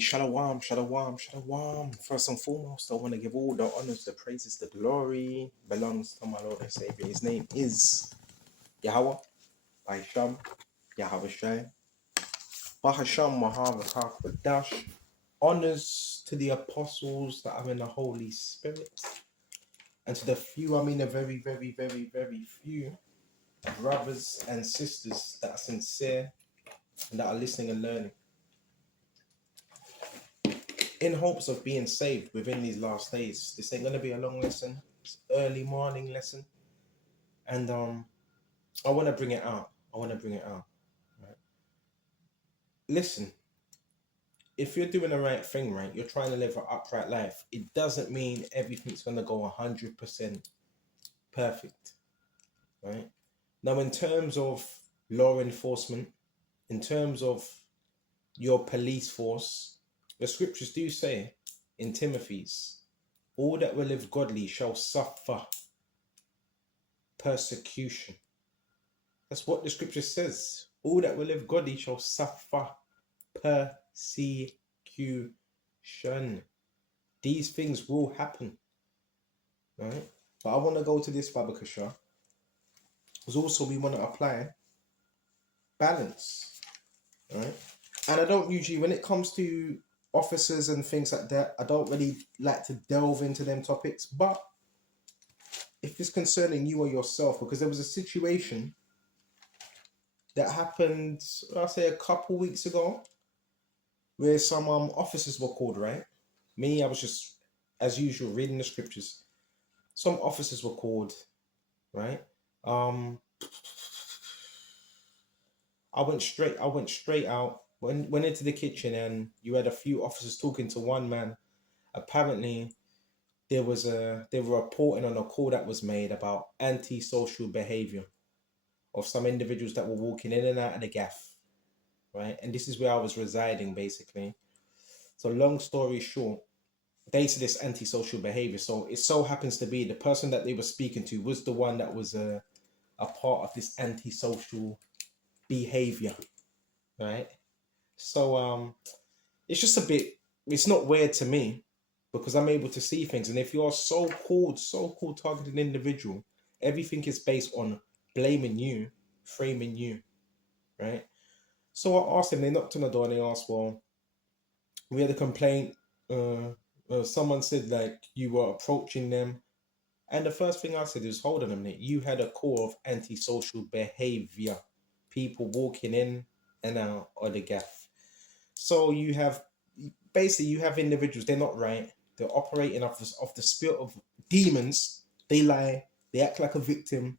Shalom, shalom, shalom. First and foremost, I want to give all the honors, the praises, the glory belongs to my Lord and Savior. His name is Yahweh, by Sham, Yahweh Shai, Bahasham Mahavakakadash. Honors to the apostles that are in the Holy Spirit, and to the few, I mean the very, very, very, very few brothers and sisters that are sincere and that are listening and learning, in hopes of being saved within these last days. This ain't gonna be a long lesson. It's early morning lesson, and I want to bring it out. Right? Listen, if you're doing the right thing, right, you're trying to live an upright life. It doesn't mean everything's gonna go 100% perfect, right? Now, in terms of law enforcement, in terms of your police force, the scriptures do say in Timothy's, all that will live godly shall suffer persecution. That's what the scripture says. All that will live godly shall suffer persecution. These things will happen, right? But I want to go to this Babakasha, because also we want to apply balance, right? And I don't usually, when it comes to officers and things like that, I don't really like to delve into them topics. But if it's concerning you or yourself, because there was a situation that happened, I'll say a couple weeks ago, where some officers were called, right? Me, I was just, as usual, reading the scriptures. Some officers were called, right? I went straight out, went into the kitchen, and you had a few officers talking to one man. Apparently, they were reporting on a call that was made about antisocial behavior of some individuals that were walking in and out of the gaff, right? And this is where I was residing, basically. So long story short, they said this antisocial behavior. So it so happens to be the person that they were speaking to was the one that was a part of this antisocial behavior, right? So it's just a bit, it's not weird to me, because I'm able to see things. And if you're so-called targeted individual, everything is based on blaming you, framing you, right? So I asked them, they knocked on the door and they asked, well, we had a complaint. Someone said like you were approaching them. And the first thing I said is, hold on a minute, you had a call of antisocial behavior, people walking in and out of the gaff. So you have individuals, they're not right, they're operating off the spirit of demons, they lie, they act like a victim.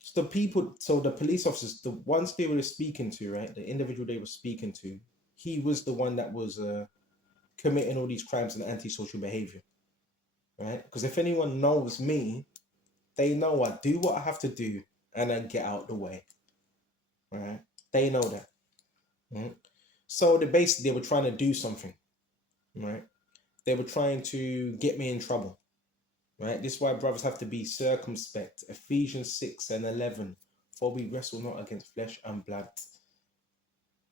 So the police officers, the ones they were speaking to, right, the individual they were speaking to, he was the one that was committing all these crimes and antisocial behavior, right? Because if anyone knows me, they know I do what I have to do and then get out the way, right? They know that, right? So they were trying to do something, right? They were trying to get me in trouble, right? This is why brothers have to be circumspect. Ephesians 6:11, for we wrestle not against flesh and blood,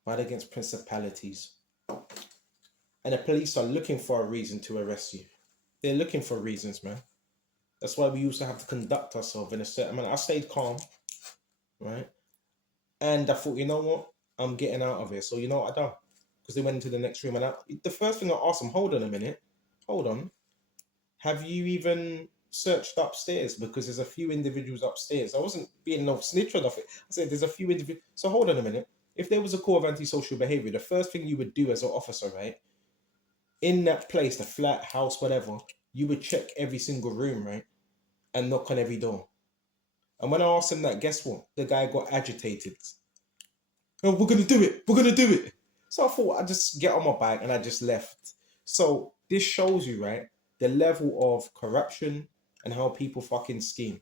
but against principalities. And the police are looking for a reason to arrest you. They're looking for reasons, man. That's why we used to have to conduct ourselves in a certain manner. I stayed calm, right? And I thought, you know what? I'm getting out of here. So you know what I done? Because they went into the next room, and the first thing I asked them, hold on a minute, hold on. Have you even searched upstairs? Because there's a few individuals upstairs. I wasn't being no snitch or nothing. I said there's a few individuals. So hold on a minute. If there was a call of antisocial behavior, the first thing you would do as an officer, right, in that place, the flat, house, whatever, you would check every single room, right, and knock on every door. And when I asked him that, guess what? The guy got agitated. Oh, we're gonna do it. We're gonna do it. So I thought I'd just get on my bike and I just left. So this shows you, right, the level of corruption and how people fucking scheme,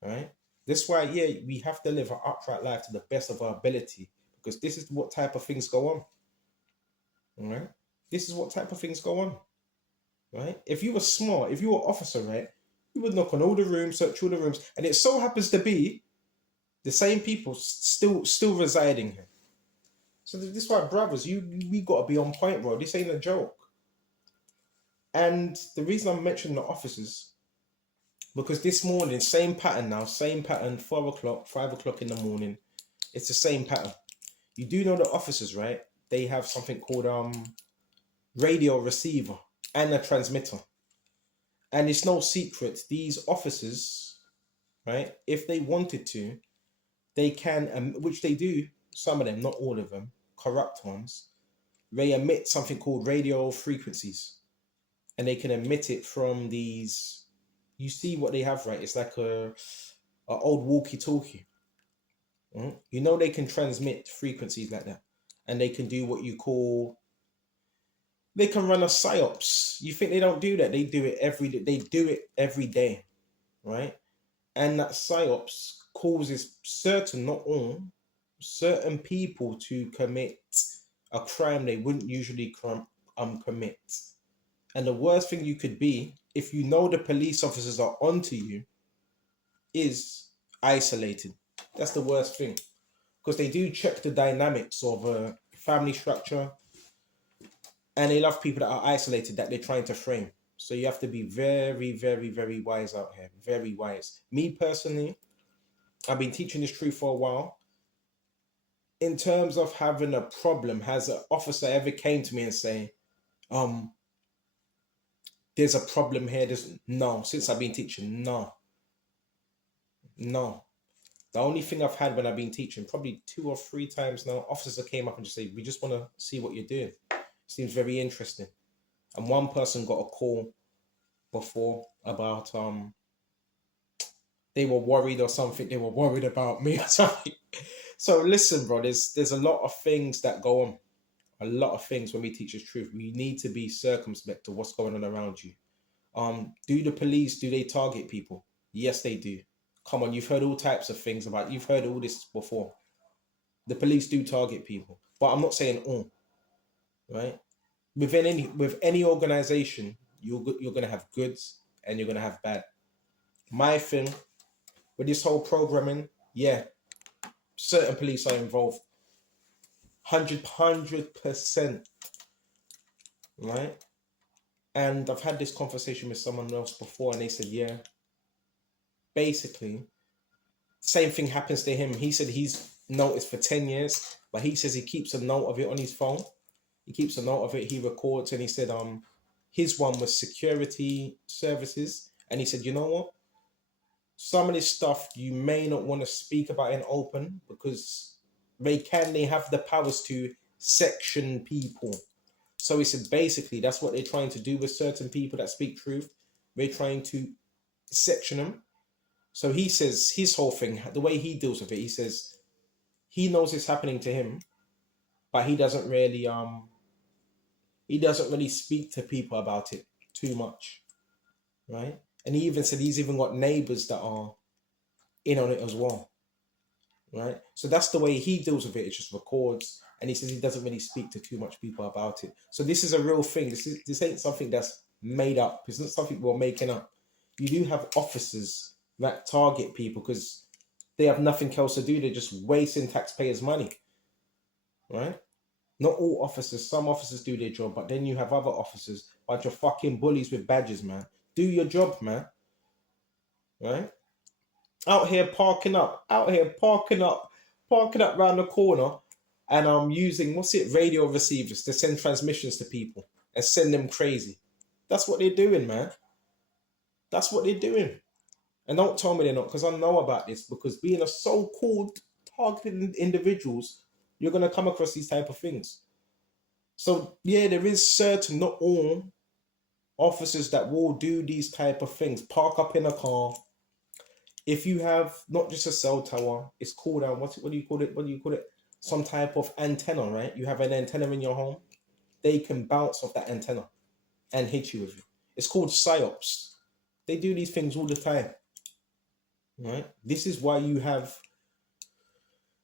right? That's why, yeah, we have to live an upright life to the best of our ability, because this is what type of things go on, all right? This is what type of things go on, right? If you were smart, if you were an officer, right, you would knock on all the rooms, search all the rooms, and it so happens to be the same people still residing here. So this is why, brothers, we gotta be on point, bro. This ain't a joke. And the reason I'm mentioning the officers, because this morning, same pattern now, same pattern, 4 o'clock, 5 o'clock in the morning. It's the same pattern. You do know the officers, right? They have something called radio receiver and a transmitter. And it's no secret, these officers, right, if they wanted to, they can, which they do, some of them, not all of them, corrupt ones, they emit something called radio frequencies. And they can emit it from these, you see what they have, right? It's like a old walkie-talkie. You know, they can transmit frequencies like that. And they can do what you call, they can run a psyops. You think they don't do that? They do it every day. They do it every day, right? And that psyops causes certain, not all, certain people to commit a crime they wouldn't usually commit. And the worst thing you could be, if you know the police officers are onto you, is isolated. That's the worst thing. Because they do check the dynamics of a family structure, and they love people that are isolated that they're trying to frame. So you have to be very, very, very wise out here. Very wise. Me personally, I've been teaching this truth for a while. In terms of having a problem, has an officer ever came to me and say, there's a problem here? No, since I've been teaching, no. The only thing I've had when I've been teaching, probably 2 or 3 times now, officers that came up and just say, we just want to see what you're doing. Seems very interesting. And one person got a call before about they were worried or something. They were worried about me or something. So listen, bro, there's a lot of things that go on. A lot of things when we teach the truth. We need to be circumspect to what's going on around you. Do the police, do they target people? Yes, they do. Come on, you've heard all types of things about, you've heard all this before. The police do target people, but I'm not saying all, right? With any organization, you're gonna have goods and you're gonna have bad. My thing with this whole programming, yeah, certain police are involved, 100%, right? And I've had this conversation with someone else before, and they said, yeah, basically, same thing happens to him. He said he's noticed for 10 years, but he says he keeps a note of it on his phone. He keeps a note of it, he records, and he said his one was security services. And he said, you know what? Some of this stuff you may not want to speak about in open, because they have the powers to section people. So he said basically that's what they're trying to do with certain people that speak truth. They're trying to section them. So he says his whole thing, the way he deals with it, he says he knows it's happening to him, but he doesn't really speak to people about it too much, right? And he even said he's even got neighbors that are in on it as well, right? So that's the way he deals with it. It just records, and he says he doesn't really speak to too much people about it. So this is a real thing. This ain't something that's made up. It's not something we're making up. You do have officers that target people because they have nothing else to do. They're just wasting taxpayers' money, right? Not all officers. Some officers do their job, but then you have other officers, bunch of fucking bullies with badges, man. Do your job, man. Right? Out here parking up round the corner, and I'm using radio receivers to send transmissions to people and send them crazy. That's what they're doing, man. That's what they're doing. And don't tell me they're not, because I know about this. Because being a so-called targeted individuals, you're gonna come across these type of things. So yeah, there is certain, not all, officers that will do these type of things. Park up in a car. If you have not just a cell tower, it's called what do you call it? What do you call it? Some type of antenna, right? You have an antenna in your home. They can bounce off that antenna and hit you with it. It's called psyops. They do these things all the time, right? This is why you have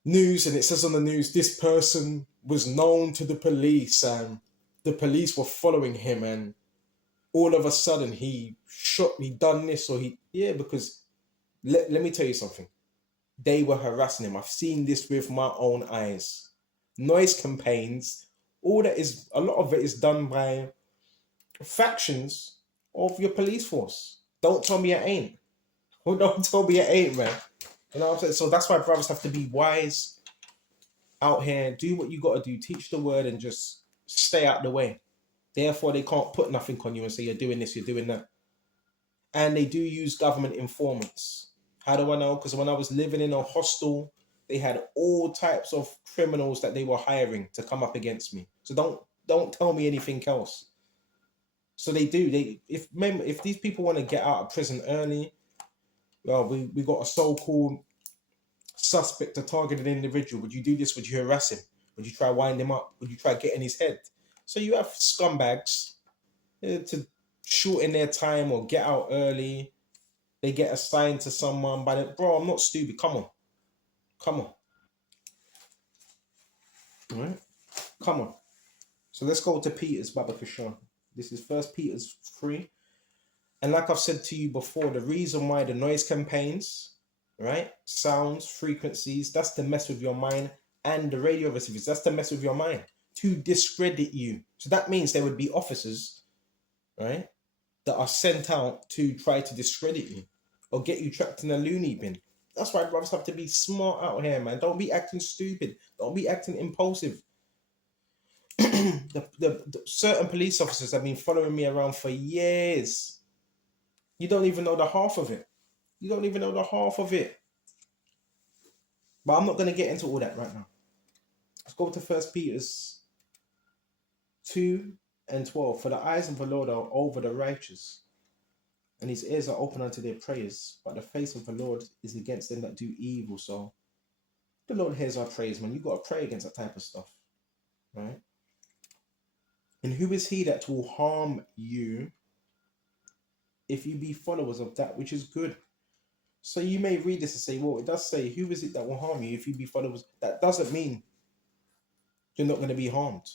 news, and it says on the news, this person was known to the police, and the police were following him, and all of a sudden he done this, or because let me tell you something. They were harassing him. I've seen this with my own eyes. noise campaigns, all that is, a lot of it is done by factions of your police force. Don't tell me it ain't. Well, don't tell me it ain't, man. You know what I'm saying? So that's why brothers have to be wise out here, do what you got to do, teach the word, and just stay out the way. Therefore, they can't put nothing on you and say you're doing this, you're doing that. And they do use government informants. How do I know? Because when I was living in a hostel, they had all types of criminals that they were hiring to come up against me. So don't tell me anything else. So they do. If these people want to get out of prison early, well, we got a so-called suspect, a targeted individual. Would you do this? Would you harass him? Would you try wind him up? Would you try get in his head? So you have scumbags to shorten their time or get out early. They get assigned to someone. Bro, I'm not stupid. Come on, come on, all right, come on. So let's go to Peter's, Baba Kishore. This is First Peter's 3. And like I've said to you before, the reason why the noise campaigns, right, sounds, frequencies, that's to mess with your mind, and the radio receivers, that's to mess with your mind, to discredit you. So that means there would be officers, right, that are sent out to try to discredit you or get you trapped in a loony bin. That's why brothers have to be smart out here, man. Don't be acting stupid. Don't be acting impulsive. The certain police officers have been following me around for years. You don't even know the half of it. You don't even know the half of it. But I'm not going to get into all that right now. Let's go to First Peter's 2 and 12. For the eyes of the Lord are over the righteous, and his ears are open unto their prayers, but the face of the Lord is against them that do evil. So the Lord hears our prayers, man. You got to pray against that type of stuff, right? And who is he that will harm you if you be followers of that which is good? So you may read this and say, well, it does say, who is it that will harm you if you be followers? That doesn't mean you're not going to be harmed.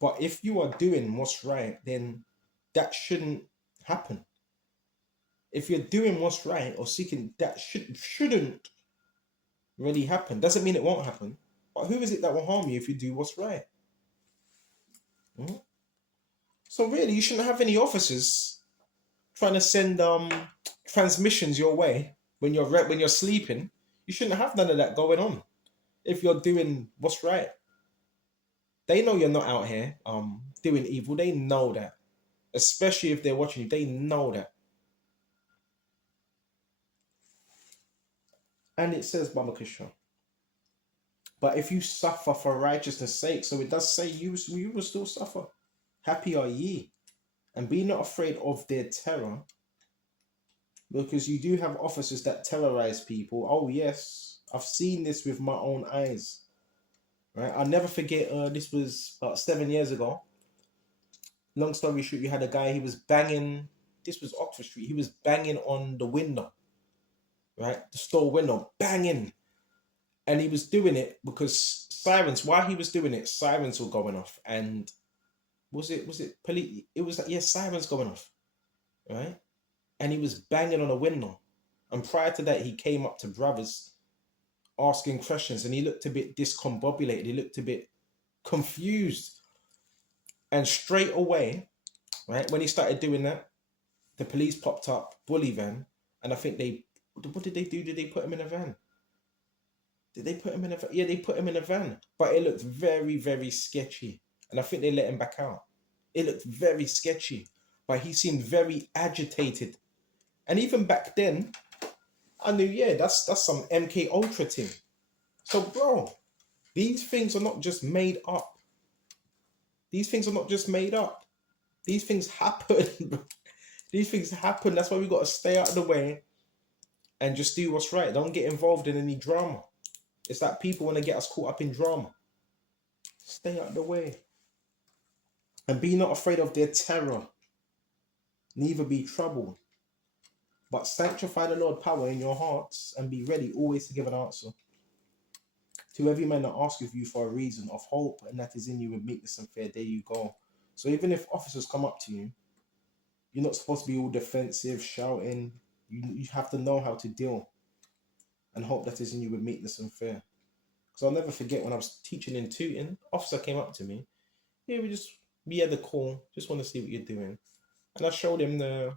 But if you are doing what's right, then that shouldn't happen. If you're doing what's right or seeking, that shouldn't really happen. Doesn't mean it won't happen. But who is it that will harm you if you do what's right? Hmm? So really, you shouldn't have any officers trying to send transmissions your way when you're sleeping. You shouldn't have none of that going on if you're doing what's right. They know you're not out here doing evil. They know that. Especially if they're watching you, they know that. And it says, Baba Krishna, but if you suffer for righteousness' sake, so it does say you will still suffer. Happy are ye, and be not afraid of their terror, because you do have officers that terrorize people. Oh yes, I've seen this with my own eyes. Right, I'll never forget. This was about 7 years ago. Long story short, you had a guy. He was banging. This was Oxford Street. He was banging on the window, right, the store window, banging, and he was doing it because sirens. While he was doing it, sirens were going off, and was it police? It was like, yes, sirens going off, right? And he was banging on a window. And prior to that, he came up to brothers asking questions, and he looked a bit discombobulated. He looked a bit confused. And straight away, right, when he started doing that, the police popped up, bully van, and I think what did they do? Did they put him in a van? Did they put him in a van? Yeah, they put him in a van. But it looked very, very sketchy. And I think they let him back out. It looked very sketchy. But he seemed very agitated. And even back then, I knew, yeah, that's some MK Ultra thing. So, bro, these things are not just made up. These things are not just made up. These things happen. These things happen. That's why we got to stay out of the way and just do what's right. Don't get involved in any drama. It's like people want to get us caught up in drama. Stay out of the way. And be not afraid of their terror. Neither be troubled. But sanctify the Lord power in your hearts and be ready always to give an answer to every man that asketh you for a reason of hope, and that is in you with meekness and fear. There you go. So even if officers come up to you, you're not supposed to be all defensive, shouting. You have to know how to deal and hope that is in you with meekness and fear. Because I'll never forget when I was teaching in Tooting, officer came up to me. Yeah, we had the call, just want to see what you're doing. And I showed him the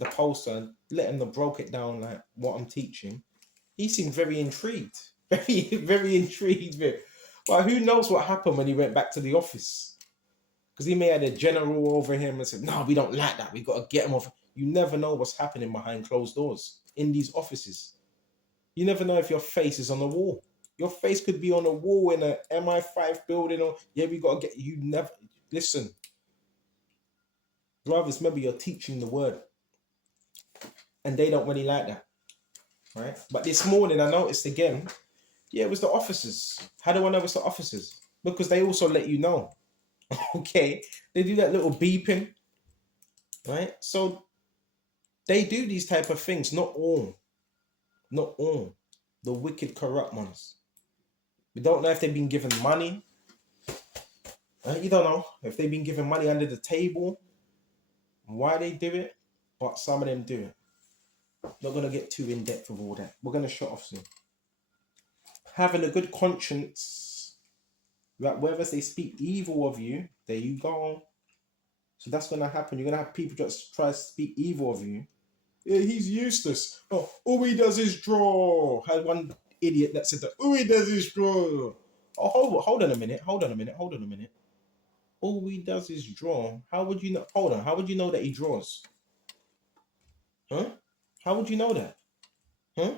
poster, let him know, broke it down like what I'm teaching. He seemed very intrigued. Very, very intrigued. But who knows what happened when he went back to the office? Because he may have had a general over him and said, no, we don't like that. We got to get him off. You never know what's happening behind closed doors in these offices. You never know if your face is on the wall. Your face could be on a wall in a MI5 building, or yeah, we got to get you. Never listen, brothers. Remember, you're teaching the word, and they don't really like that, right? But this morning, I noticed again. Yeah, it was the officers. How do I know it's the officers? Because they also let you know. Okay, they do that little beeping, right? So they do these type of things. Not all, not all. The wicked, corrupt ones. We don't know if they've been given money. Right? You don't know if they've been given money under the table. Why they do it, but some of them do it. Not gonna get too in depth with all that. We're gonna shut off soon. Having a good conscience, right? Whether they speak evil of you, there you go. So that's gonna happen. You're gonna have people just try to speak evil of you. Yeah, he's useless. Oh, all he does is draw. Had one idiot that said that all he does is draw. Oh, hold on a minute. Hold on a minute. Hold on a minute. All he does is draw. How would you know? Hold on. How would you know that he draws? Huh? How would you know that? Huh?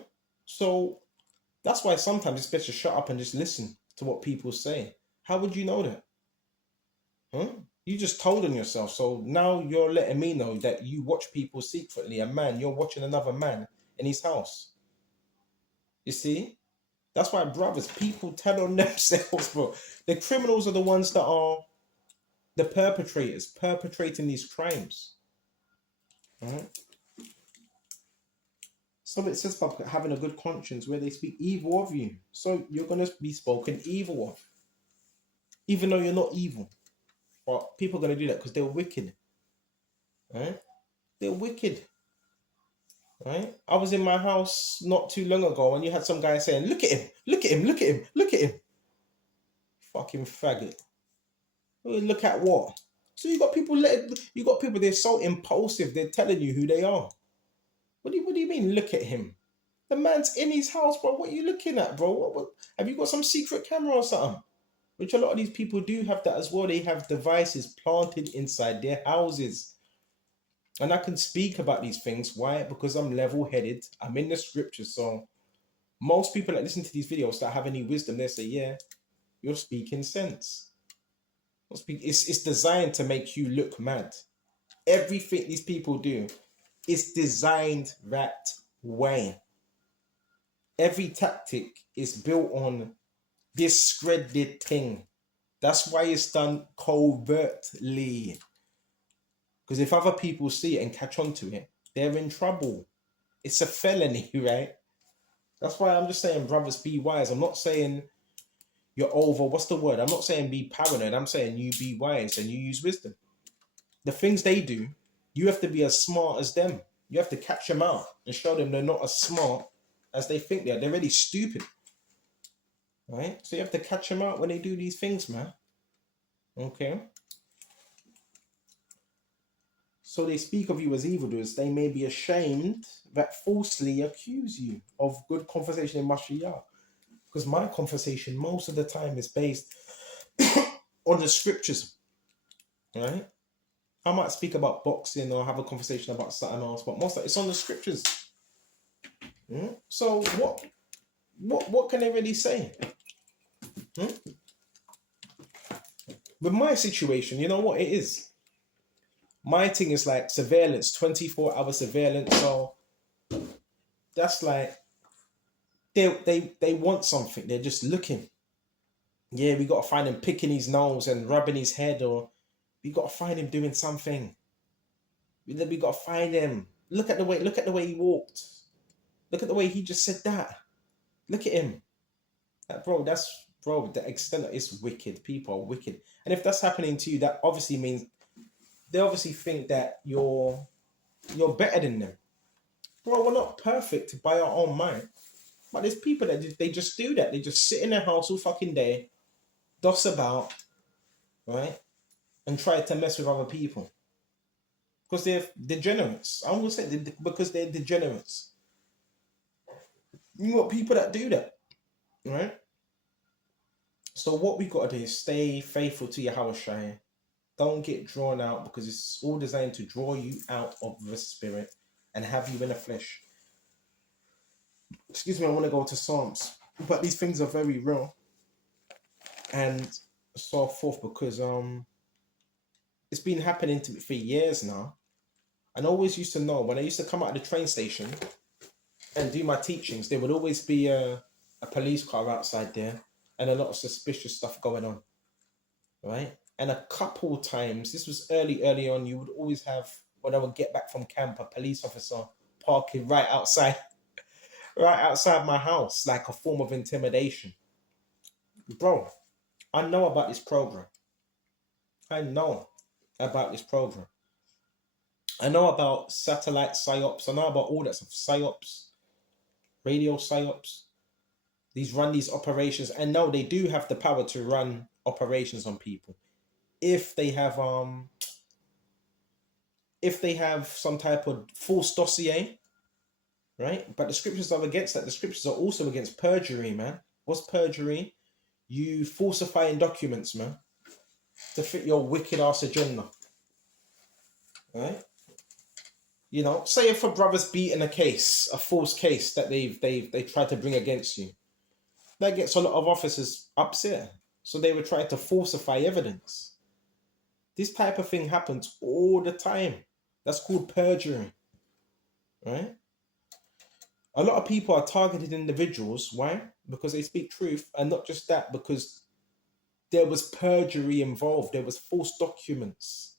So that's why sometimes it's best to shut up and just listen to what people say. How would you know that? Huh? You just told on yourself. So now you're letting me know that you watch people secretly. A man, you're watching another man in his house. You see? That's why, brothers, people tell on themselves, bro. The criminals are the ones that are the perpetrators, perpetrating these crimes. Right? So it says about having a good conscience where they speak evil of you. So you're going to be spoken evil of. Even though you're not evil. But people are going to do that because they're wicked. Right? They're wicked. Right? I was in my house not too long ago and you had some guy saying, look at him, look at him, look at him, look at him. Fucking faggot. Look at what? So you got people they're so impulsive, they're telling you who they are. What do you mean look at him? The man's in his house, bro. What are you looking at, bro? What have you got some secret camera or something? Which a lot of these people do have that as well. They have devices planted inside their houses. And I can speak about these things. Why? Because I'm level-headed. I'm in the scriptures. So most people that listen to these videos that have any wisdom, they say, yeah, you're speaking sense. It's designed to make you look mad. Everything these people do is designed that way. Every tactic is built on discrediting. That's why it's done covertly. Because if other people see it and catch on to it, they're in trouble. It's a felony, right? That's why I'm just saying, brothers, be wise. I'm not saying you're over. What's the word? I'm not saying be paranoid. I'm saying you be wise and you use wisdom. The things they do, you have to be as smart as them. You have to catch them out and show them they're not as smart as they think they are. They're really stupid. Right? So you have to catch them out when they do these things, man. Okay? So they speak of you as evildoers. They may be ashamed that falsely accuse you of good conversation in Mashiach. Because my conversation most of the time is based on the scriptures. Right? I might speak about boxing or have a conversation about something else, but most of it's on the scriptures. So what can they really say? With my situation, you know what it is? My thing is like surveillance, 24-hour surveillance. So that's like they want something. They're just looking. Yeah, we got to find him picking his nose and rubbing his head, or we got to find him doing something. We got to find him. Look at the way he walked. Look at the way he just said that. Look at him. The extent of it's wicked. People are wicked. And if that's happening to you, that obviously means they obviously think that you're better than them. Bro, we're not perfect by our own mind. But there's people that they just do that. They just sit in their house all fucking day, doss about, right, and try to mess with other people because they're degenerates. I would say because they're degenerates. You got people that do that, right? So what we got to do is stay faithful to your Hawashai. Don't get drawn out because it's all designed to draw you out of the spirit and have you in the flesh. Excuse me, I want to go to Psalms, but these things are very real and so forth because it's been happening to me for years now. And I always used to know when I used to come out of the train station and do my teachings, there would always be a police car outside there and a lot of suspicious stuff going on, right? And a couple times, this was early on, you would always have, when I would get back from camp, a police officer parking right outside my house, like a form of intimidation. Bro, I know about this program. I know about this program. I know about satellite psyops. I know about all that stuff. Psyops, radio psyops. These run these operations, and no, they do have the power to run operations on people if they have some type of false dossier, right? But the scriptures are against that. The scriptures are also against perjury, man. What's perjury? You falsifying documents, man, to fit your wicked ass agenda, right? You know, say if a brother's beaten a false case that they tried to bring against you, that gets a lot of officers upset. So they were trying to falsify evidence. This type of thing happens all the time. That's called perjury, right? A lot of people are targeted individuals. Why? Because they speak truth, and not just that, because there was perjury involved. There was false documents.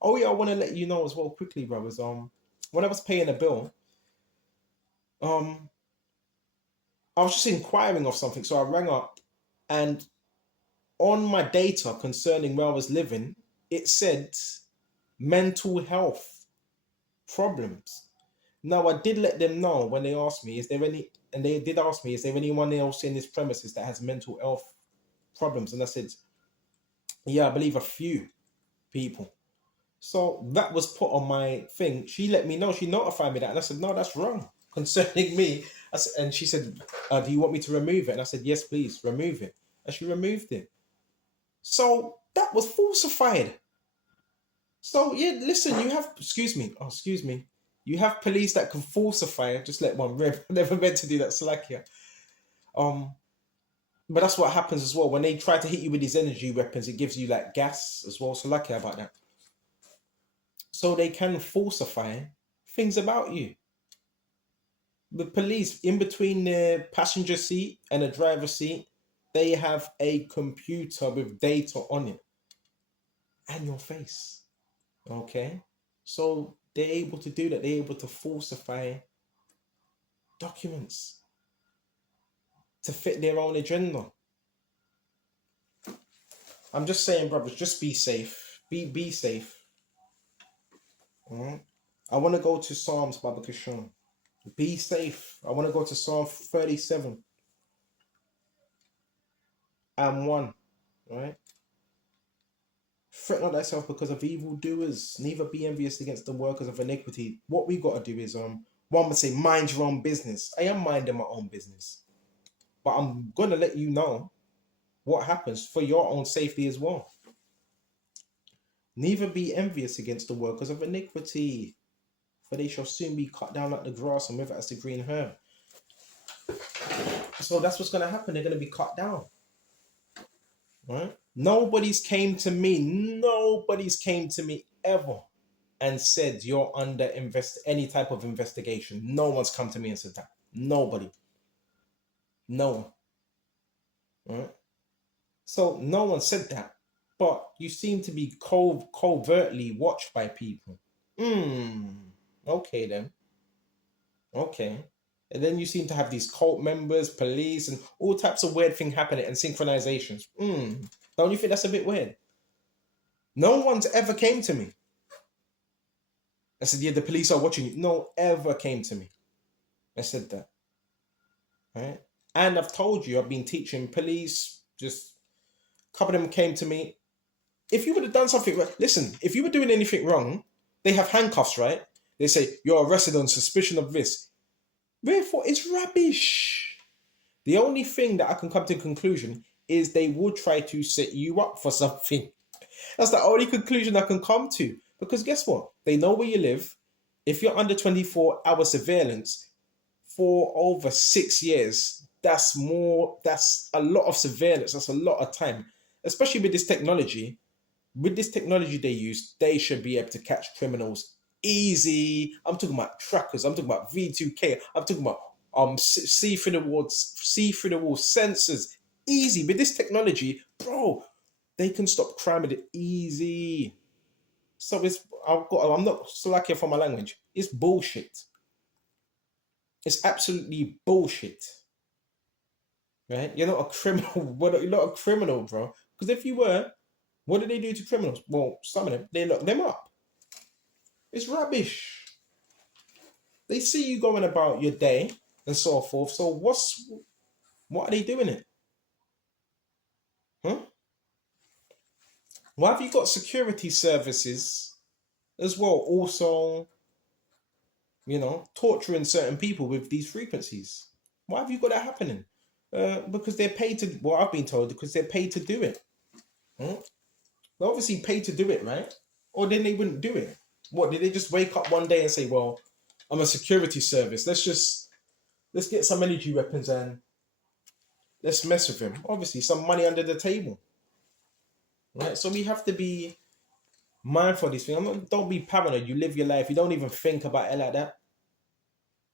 Oh yeah, I want to let you know as well quickly, brothers. When I was paying a bill, I was just inquiring of something, so I rang up, and on my data concerning where I was living, it said mental health problems. Now, I did let them know when they asked me, is there any, and they did ask me, is there anyone else in this premises that has mental health problems? And I said, yeah, I believe a few people. So that was put on my thing. She let me know, she notified me that. And I said, no, that's wrong concerning me. And she said, do you want me to remove it? And I said, yes, please, remove it. And she removed it. So that was falsified. So yeah, listen, you have, excuse me, you have police that can falsify. Just let one rip. Never meant to do that, Salakia. But that's what happens as well when they try to hit you with these energy weapons. It gives you like gas as well. Salakia about that. So they can falsify things about you. The police, in between the passenger seat and the driver's seat, they have a computer with data on it and your face. Okay, so they're able to do that. They're able to falsify documents to fit their own agenda. I'm just saying, brothers, just be safe. Be safe. All right. I want to go to Psalms, Baba Kishon. Be safe. I want to go to Psalm 37 and 1. Right. Fret not thyself because of evildoers, neither be envious against the workers of iniquity. What we got to do is one would say, mind your own business. I am minding my own business, but I'm gonna let you know what happens for your own safety as well. Neither be envious against the workers of iniquity, for they shall soon be cut down like the grass and wither as the green herb. So that's what's gonna happen. They're gonna be cut down. Right? Nobody's came to me ever and said you're under any type of investigation. No one's come to me and said that. Nobody. No one. Right? So no one said that. But you seem to be covertly watched by people. Okay then. Okay. And then you seem to have these cult members, police, and all types of weird things happening and synchronizations. Don't you think that's a bit weird? No one's ever came to me. I said, yeah, the police are watching you. No ever came to me. I said that. right? And I've told you, I've been teaching police. Just a couple of them came to me. If you would have done something, listen. If you were doing anything wrong, they have handcuffs, right? They say you're arrested on suspicion of this. Therefore, it's rubbish. The only thing that I can come to a conclusion is they would try to set you up for something. That's the only conclusion I can come to. Because guess what? They know where you live. If you're under 24-hour surveillance for over 6 years, that's a lot of surveillance. That's a lot of time. Especially with this technology. With this technology they use, they should be able to catch criminals easy. I'm talking about trackers. I'm talking about V2K. I'm talking about see through the wall sensors. Easy. With this technology, bro, they can stop crime with it easy. So I'm not so lucky for my language. It's bullshit. It's absolutely bullshit. Right? You're not a criminal. You're not a criminal, bro. Because if you were, what do they do to criminals? Well, some of them, they lock them up. It's rubbish. They see you going about your day and so forth. So what are they doing it? Huh? Why have you got security services as well? Also, torturing certain people with these frequencies. Why have you got that happening? Because they're paid to. Well, I've been told because they're paid to do it. Huh? They're obviously paid to do it, right? Or then they wouldn't do it. What did they just wake up one day and say, "Well, I'm a security service. Let's get some energy weapons and let's mess with him." Obviously, some money under the table, right? So we have to be mindful of these things. Don't be paranoid. You live your life. You don't even think about it like that.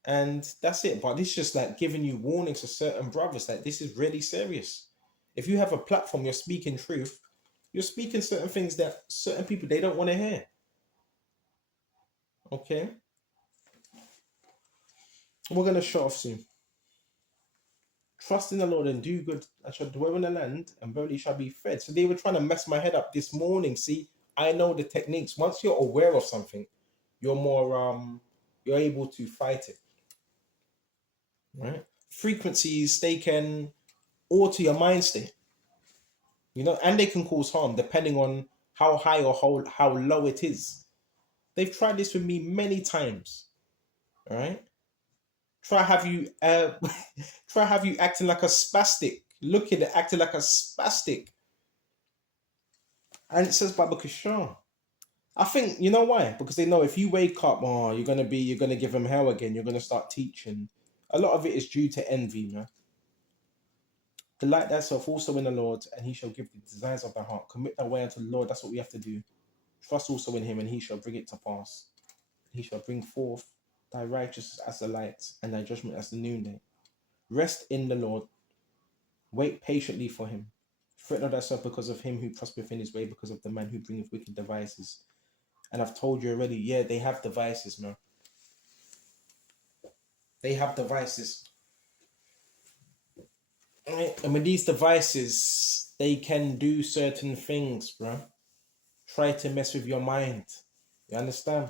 And that's it. But this is just like giving you warnings to certain brothers. Like, this is really serious. If you have a platform, you're speaking truth. You're speaking certain things that certain people, they don't want to hear. Okay? We're going to shut off soon. Trust in the Lord and do good. I shall dwell in the land and verily shall be fed. So they were trying to mess my head up this morning. See, I know the techniques. Once you're aware of something, you're more you're able to fight it. Right? Frequencies, they can alter your mind state. And they can cause harm depending on how high or how low it is. They've tried this with me many times. All right. Try have you try have you acting like a spastic. Look at it, acting like a spastic. And it says Baba Kishar. I think you know why? Because they know if you wake up, you're gonna give them hell again. You're gonna start teaching. A lot of it is due to envy, man. Delight thyself also in the Lord, and He shall give the desires of thy heart. Commit thy way unto the Lord. That's what we have to do. Trust also in Him, and He shall bring it to pass. He shall bring forth thy righteousness as the light, and thy judgment as the noonday. Rest in the Lord. Wait patiently for Him. Fret not thyself because of him who prospereth in his way, because of the man who bringeth wicked devices. And I've told you already, yeah, they have devices, man. They have devices. Right? And with these devices, they can do certain things, bro. Try to mess with your mind. You understand?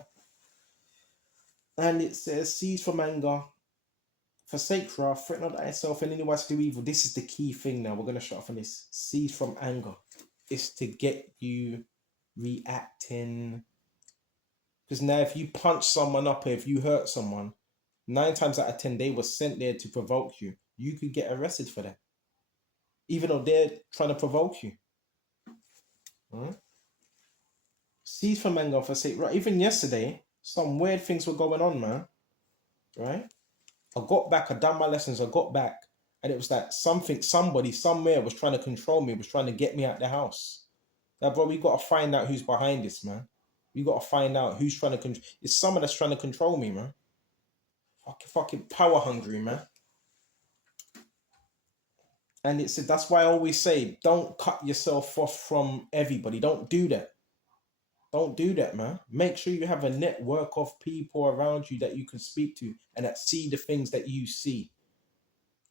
And it says, cease from anger, forsake wrath, fret not thyself, and anyone to do evil. This is the key thing now. We're going to shut off on this. Cease from anger. It's to get you reacting. Because now if you punch someone up or if you hurt someone, 9 times out of 10, they were sent there to provoke you. You could get arrested for that. Even though they're trying to provoke you. Right? Cease from anger, forsake. Right? Even yesterday, some weird things were going on, man. Right? I got back, I done my lessons, I got back, and it was like somebody, somewhere was trying to control me, was trying to get me out of the house. Now, bro, we got to find out who's behind this, man. We got to find out who's trying to control. It's someone that's trying to control me, man. Fucking power hungry, man. And it's that's why I always say, don't cut yourself off from everybody. Don't do that. Don't do that, man. Make sure you have a network of people around you that you can speak to and that see the things that you see.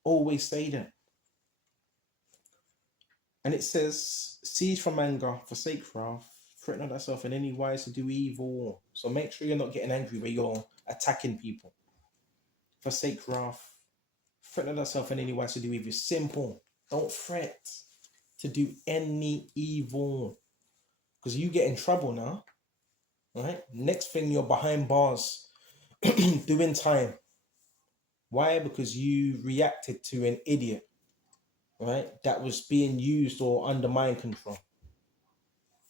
Always say that. And it says, cease from anger, forsake wrath, fret not thyself in any wise to do evil. So make sure you're not getting angry where you're attacking people. Forsake wrath, Threaten yourself in any wise to do evil. Simple. Don't fret to do any evil. Because you get in trouble now. Right? Next thing, you're behind bars doing time. Why? Because you reacted to an idiot, right? That was being used or under mind control.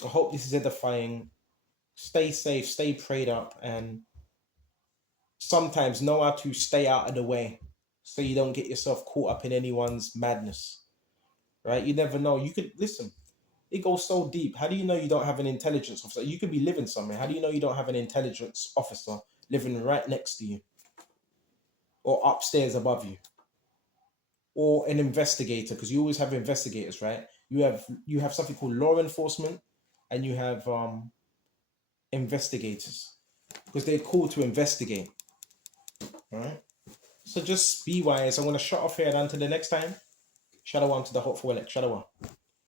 I hope this is edifying. Stay safe, stay prayed up, and sometimes know how to stay out of the way so you don't get yourself caught up in anyone's madness, right? You never know. You could listen. It goes so deep. How do you know you don't have an intelligence officer? You could be living somewhere. How do you know you don't have an intelligence officer living right next to you or upstairs above you? Or an investigator, because you always have investigators, right? You have something called law enforcement, and you have investigators, because they're called to investigate. All right. So just be wise. I'm gonna shut off here and until the next time. Shalom to the hopeful elect. Shalom.